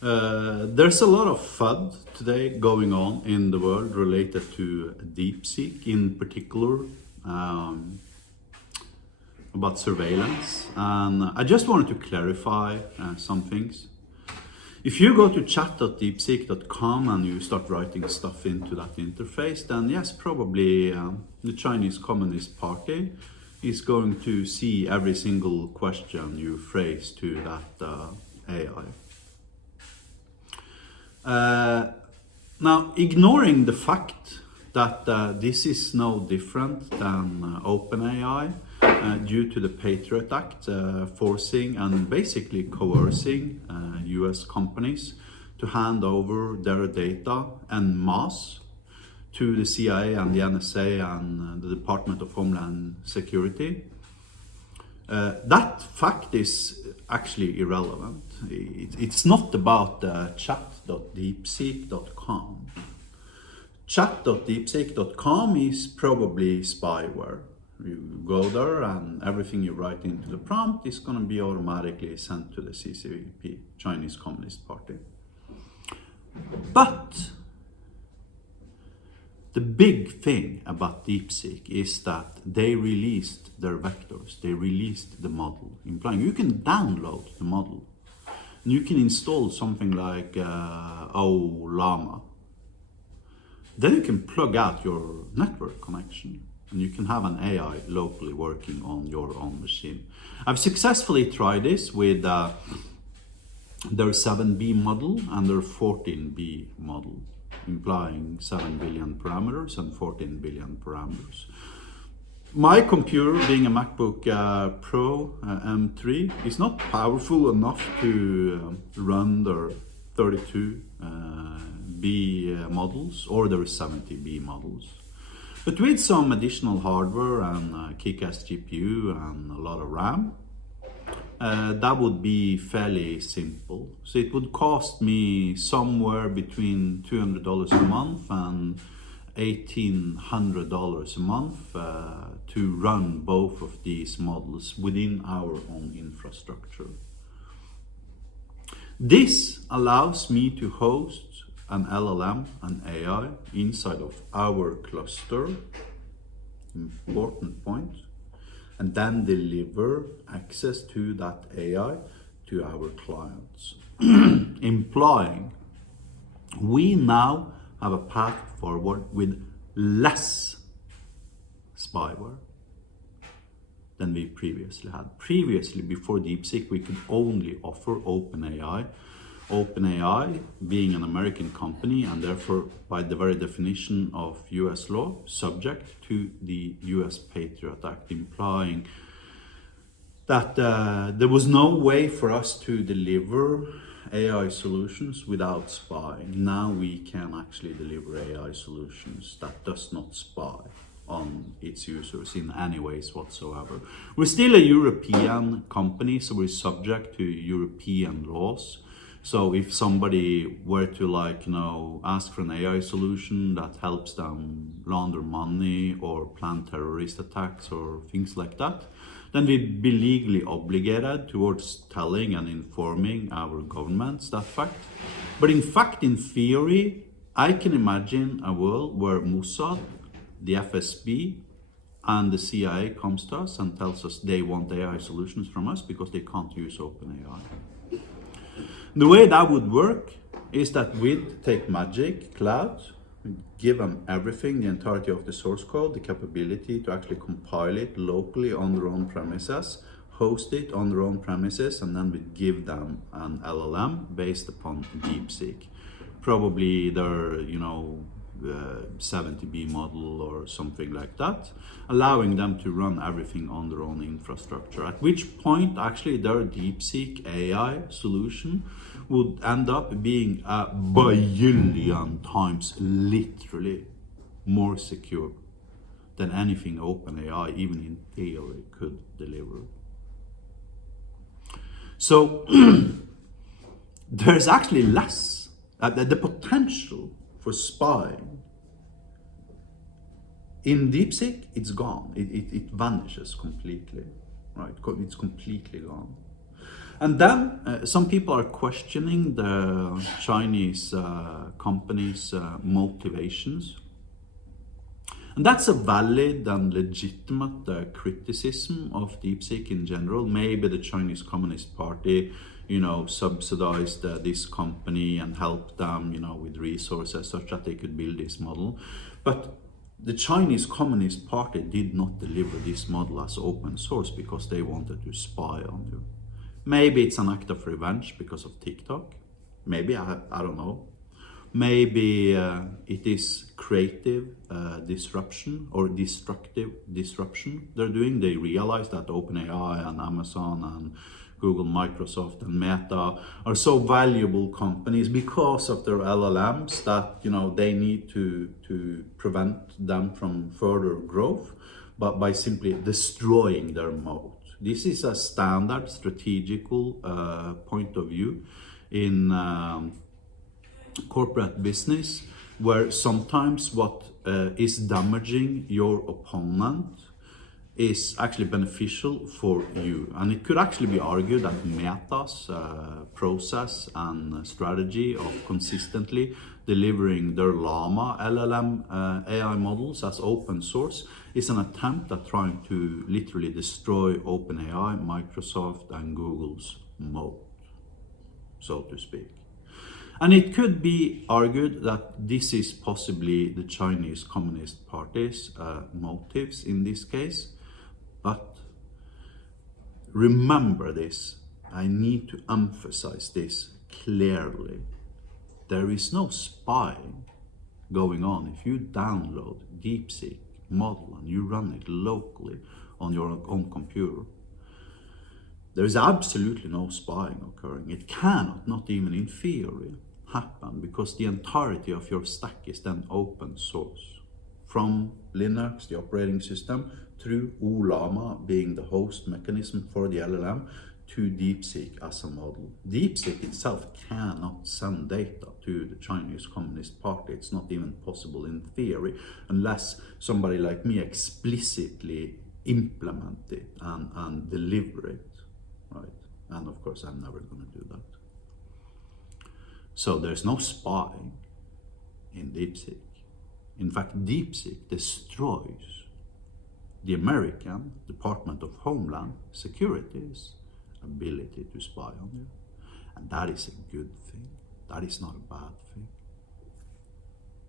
There's a lot of FUD today going on in the world related to Deepseek, in particular about surveillance. And I just wanted to clarify some things. If you go to chat.deepseek.com and you start writing stuff into that interface, then yes, probably the Chinese Communist Party is going to see every single question you phrase to that AI. Now, ignoring the fact that this is no different than OpenAI due to the Patriot Act forcing and basically coercing US companies to hand over their data en masse to the CIA and the NSA and the Department of Homeland Security. That fact is actually irrelevant. It's not about chat.deepseek.com. Chat.deepseek.com is probably spyware. You go there and everything you write into the prompt is going to be automatically sent to the CCP, Chinese Communist Party. But the big thing about Deepseek is that they released their vectors, they released the model, implying you can download the model. And you can install something like Llama. Then you can plug out your network connection and you can have an AI locally working on your own machine. I've successfully tried this with their 7B model and their 14B model, implying 7 billion parameters and 14 billion parameters. My computer, being a MacBook Pro M3, is not powerful enough to run their 32B models or their 70B models. But with some additional hardware and kick-ass GPU and a lot of RAM, that would be fairly simple. So it would cost me somewhere between $200 a month and $1,800 a month to run both of these models within our own infrastructure. This allows me to host an LLM, an AI, inside of our cluster, important point, and then deliver access to that AI to our clients. Implying we now have a path forward with less spyware than we previously had. Previously, before Deepseek, we could only offer OpenAI. OpenAI being an American company and therefore by the very definition of US law, subject to the US Patriot Act, implying that there was no way for us to deliver AI solutions without spying. Now we can actually deliver AI solutions that does not spy on its users in any ways whatsoever. We're still a European company, so we're subject to European laws. So if somebody were to ask for an AI solution that helps them launder money or plan terrorist attacks or things like that, then we'd be legally obligated towards telling and informing our governments that fact. But in fact, in theory, I can imagine a world where Mossad, the FSB, and the CIA comes to us and tells us they want AI solutions from us because they can't use OpenAI. The way that would work is that we'd take Magic Cloud, give them everything, the entirety of the source code, the capability to actually compile it locally on their own premises, host it on their own premises, and then we'd give them an LLM based upon Deepseek. Probably their, 70B model or something like that, allowing them to run everything on their own infrastructure. At which point, actually, their Deepseek AI solution would end up being a billion times, literally, more secure than anything OpenAI, even in theory, could deliver. So there's actually less, the potential for spying. In Deepseek, it's gone. It vanishes completely, right? It's completely gone. And then some people are questioning the Chinese companies' motivations. And that's a valid and legitimate criticism of Deepseek in general. Maybe the Chinese Communist Party, subsidized this company and helped them, with resources such that they could build this model. But the Chinese Communist Party did not deliver this model as open source because they wanted to spy on you. Maybe it's an act of revenge because of TikTok. Maybe, I don't know. Maybe it is creative disruption or destructive disruption they're doing. They realize that OpenAI and Amazon and Google, Microsoft and Meta are so valuable companies because of their LLMs that they need to prevent them from further growth, but by simply destroying their moat. This is a standard strategical point of view in corporate business, where sometimes what is damaging your opponent is actually beneficial for you. And it could actually be argued that Meta's process and strategy of consistently delivering their Llama LLM AI models as open source is an attempt at trying to literally destroy OpenAI, Microsoft and Google's moat, so to speak. And it could be argued that this is possibly the Chinese Communist Party's motives in this case. But remember this, I need to emphasize this clearly. There is no spying going on. If you download Deepseek model and you run it locally on your own computer, there is absolutely no spying occurring. It cannot, not even in theory, happen because the entirety of your stack is then open source. From Linux, the operating system, through Llama being the host mechanism for the LLM, to Deepseek as a model. Deepseek itself cannot send data to the Chinese Communist Party. It's not even possible in theory, unless somebody like me explicitly implement it and deliver it, right? And of course, I'm never going to do that. So there's no spying in Deepseek. In fact, Deepseek destroys the American Department of Homeland Security's ability to spy on you. And that is a good thing. That is not a bad thing.